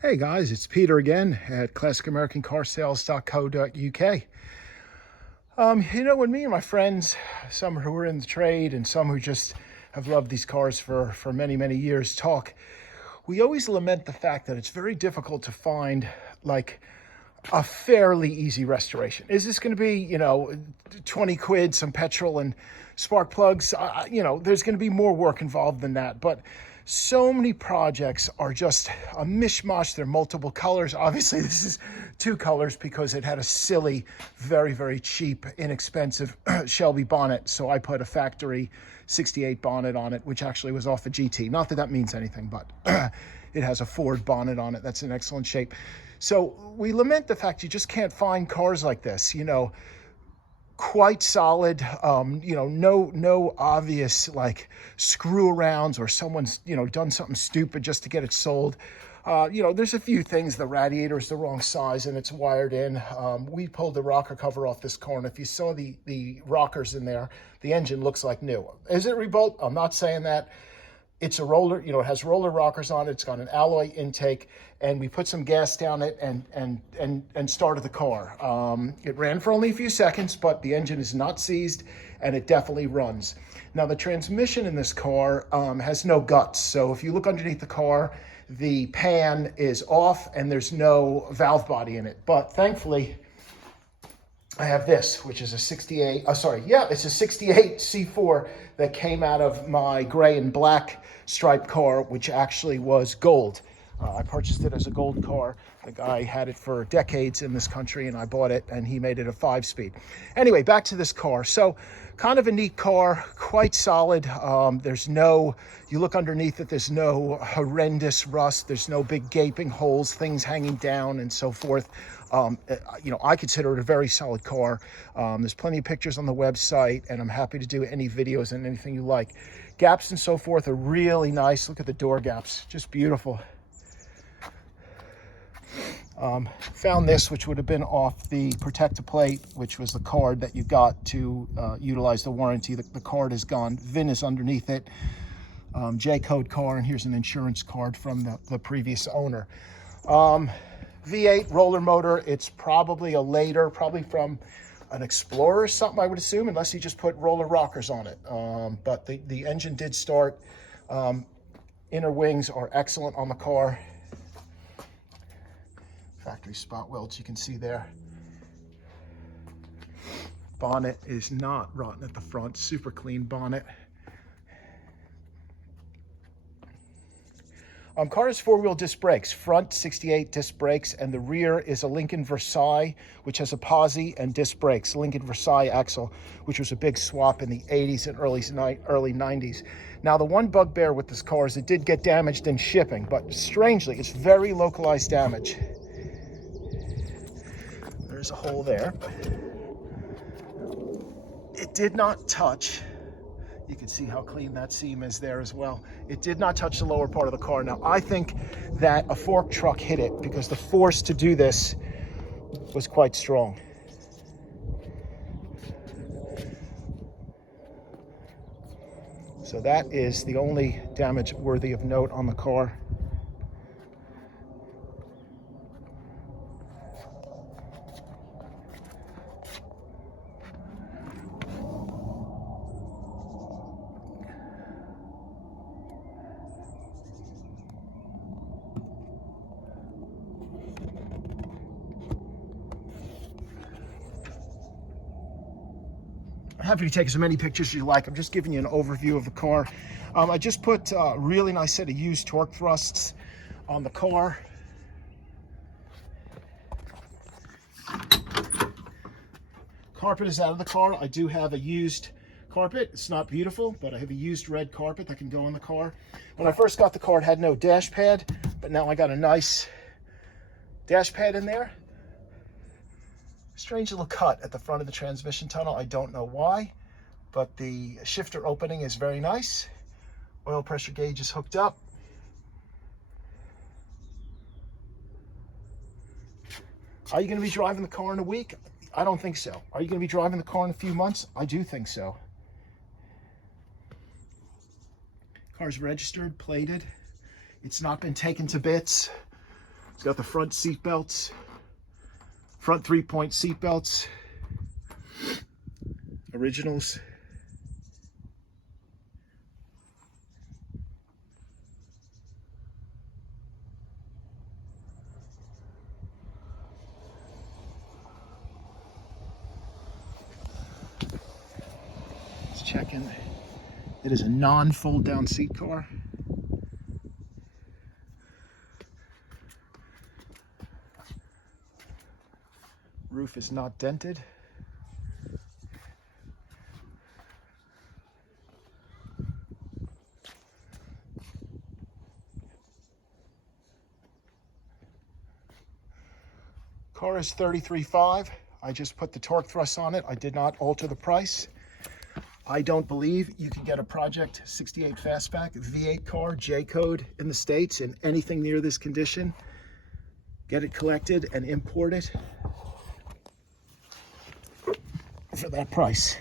Hey guys, it's Peter again at classicamericanscarsales.co.uk. When me and my friends, some who are in the trade and some who just have loved these cars for many, many years, talk, we always lament the fact that it's very difficult to find like a fairly easy restoration. Is this going to be, 20 quid, some petrol and spark plugs? There's going to be more work involved than that. But so many projects are just a mishmash. They're multiple colors. Obviously, this is two colors because it had a silly, very, very cheap, inexpensive Shelby bonnet. So I put a factory 68 bonnet on it, which actually was off a GT. Not that that means anything, but it has a Ford bonnet on it. That's in excellent shape. So we lament the fact you just can't find cars like this, quite solid, no obvious like screw arounds or someone's, done something stupid just to get it sold. There's a few things. The radiator is the wrong size and it's wired in. We pulled the rocker cover off this car, and if you saw the rockers in there, the engine looks like new. Is it rebuilt? I'm not saying that. It's a roller, it has roller rockers on it. It's got an alloy intake, and we put some gas down it and started the car. It ran for only a few seconds, but the engine is not seized, and it definitely runs. Now, the transmission in this car has no guts. So if you look underneath the car, the pan is off, and there's no valve body in it. But thankfully, I have this, which is a 68, it's a 68 C4 that came out of my gray and black striped car, which actually was gold. I purchased it as a gold car. The guy had it for decades in this country, and I bought it, and he made it a 5-speed. Anyway, back to this car. So kind of a neat car, quite solid. You look underneath it, there's no horrendous rust. There's no big gaping holes, things hanging down and so forth. I consider it a very solid car. There's plenty of pictures on the website, and I'm happy to do any videos and anything you like. Gaps and so forth are really nice. Look at the door gaps, just beautiful. Found this, which would have been off the protector plate, which was the card that you got to utilize the warranty. The card is gone. VIN is underneath it. J-code car, and here's an insurance card from the previous owner. V8 roller motor. It's probably probably from an Explorer or something, I would assume, unless he just put roller rockers on it. But the engine did start. Inner wings are excellent on the car. Factory spot welds you can see there. Bonnet is not rotten at the front. Super clean bonnet. Car has 4-wheel disc brakes, front 68 disc brakes, and the rear is a Lincoln Versailles, which has a posi and disc brakes. Lincoln Versailles axle, which was a big swap in the 80s and early 90s. Now, the one bugbear with this car is it did get damaged in shipping, but strangely, it's very localized damage. There's a hole there. It did not touch. You can see how clean that seam is there as well. It did not touch the lower part of the car. Now, I think that a fork truck hit it because the force to do this was quite strong. So that is the only damage worthy of note on the car. Happy to take as many pictures as you like. I'm just giving you an overview of the car. I just put a really nice set of used torque thrusts on the car. Carpet is out of the car. I do have a used carpet. It's not beautiful, but I have a used red carpet that can go in the car. When I first got the car, it had no dash pad, but now I got a nice dash pad in there. Strange little cut at the front of the transmission tunnel. I don't know why, but the shifter opening is very nice. Oil pressure gauge is hooked up. Are you going to be driving the car in a week? I don't think so. Are you going to be driving the car in a few months? I do think so. Car's registered, plated. It's not been taken to bits. It's got the front seat belts, front 3-point seat belts, originals. Let's check in. It is a non-fold down seat car. Roof is not dented. Car is $33,500. I just put the torque thrust on it. I did not alter the price. I don't believe you can get a Project 68 Fastback V8 car, J-code in the States, in anything near this condition. Get it collected and import it for that price.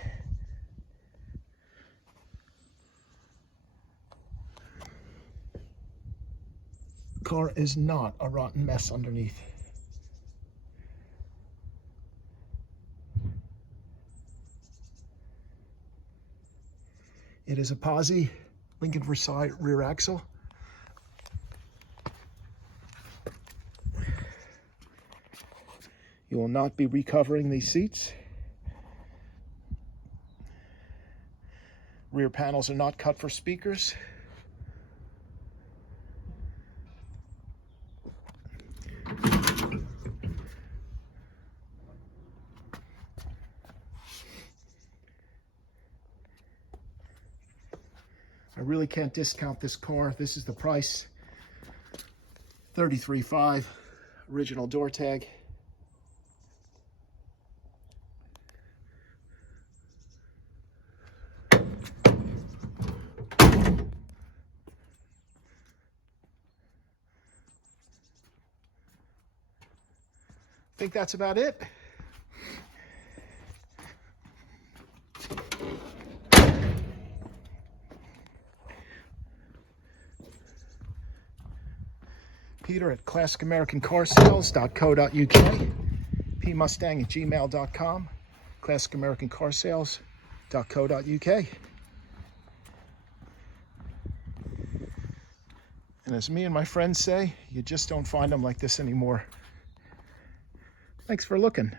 Car is not a rotten mess underneath. It is a posi Lincoln Versailles rear axle. You will not be recovering these seats. Rear panels are not cut for speakers. I really can't discount this car. This is the price. $33,500, original door tag. I think that's about it. Peter at classicamericancarsales.co.uk, pmustang@gmail.com, classicamericancarsales.co.uk. And as me and my friends say, you just don't find them like this anymore. Thanks for looking.